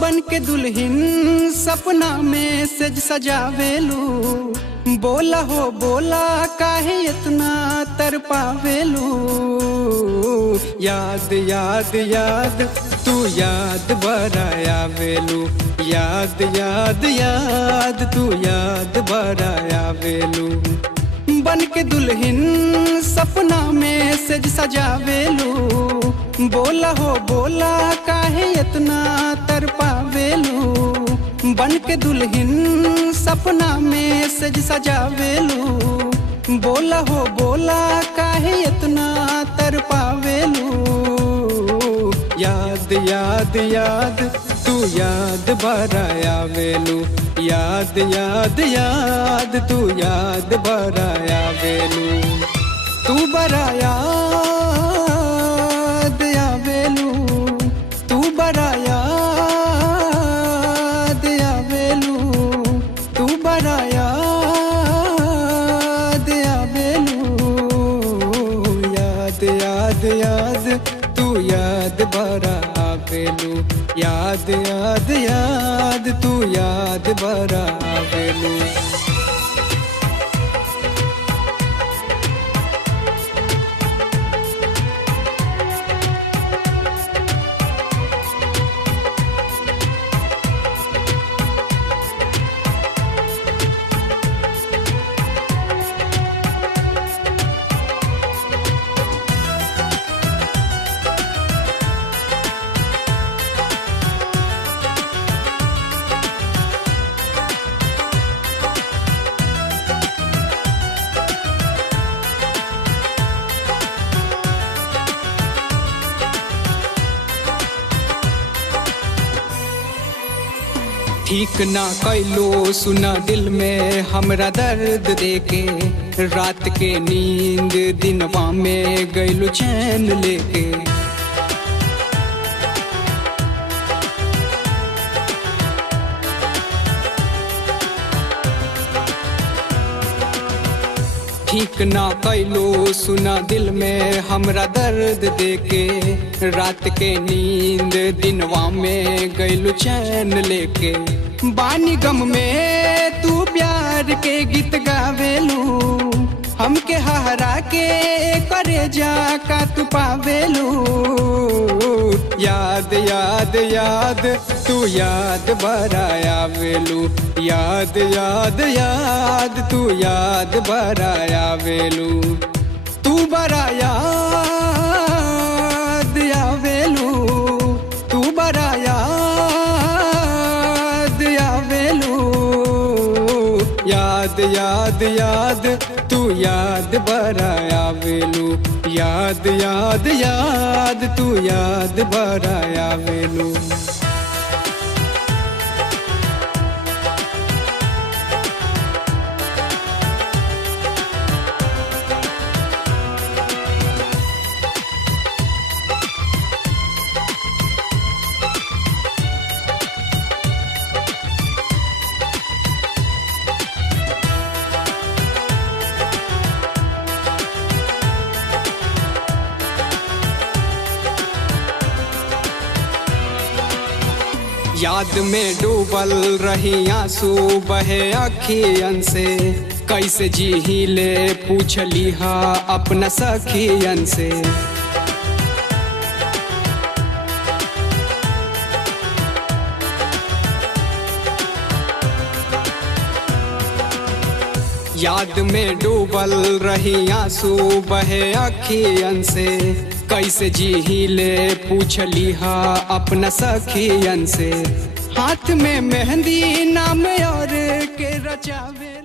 बन के दुल्हन सपना में सज सजावेलू, बोला हो बोला काहे इतना तरपावेलू। याद याद याद तू याद बरायावेलू, याद याद याद तू याद बरायावेलू। बन के दुल्हन सपना में सज सजावेलू, बोला हो बोला काहे इतना तरपावेलू। बन के दुल्हन सपना में सज सजावेलू, बोला हो बोला काहे इतना तरपावेलू। याद याद याद तू याद बरायावेलू, याद याद याद तू याद बरायावेलू। तू बरायाद आवेलू, तू बरायाद आवेलू, तू बरायाद आवेलू। याद याद याद तू याद बरायावेलू, याद याद याद तू याद बरायावेलू। ठीक ना कैलो सुना दिल में हमरा दर्द देके, रात के नींद दिनवा में गैलू चैन लेके। ठीक ना कैलो सुना दिल में हमरा दर्द देके, रात के नींद दिनवा में गैलू चैन लेके। बानी गम में तू प्यार के गीत गावेलू, हमके हरा के करे जा का तू पावेलू। याद याद याद तू याद बरायावेलू, याद याद याद तू याद बरायावेलू। तू बरायाद आवेलू, तू बरायाद आवेलू। याद याद याद तू याद बरायावेलू, याद याद याद तू याद बरायावेलू। याद में डूबल रही आंसू बहे अखियन से, कैसे जी ले पूछली हा अपना सखियन से। याद में डूबल रही आंसू बहे अखियन से, कैसे जी ले पूछली हा अपना सखियन से। हाथ में मेहंदी नाम और के रचावे।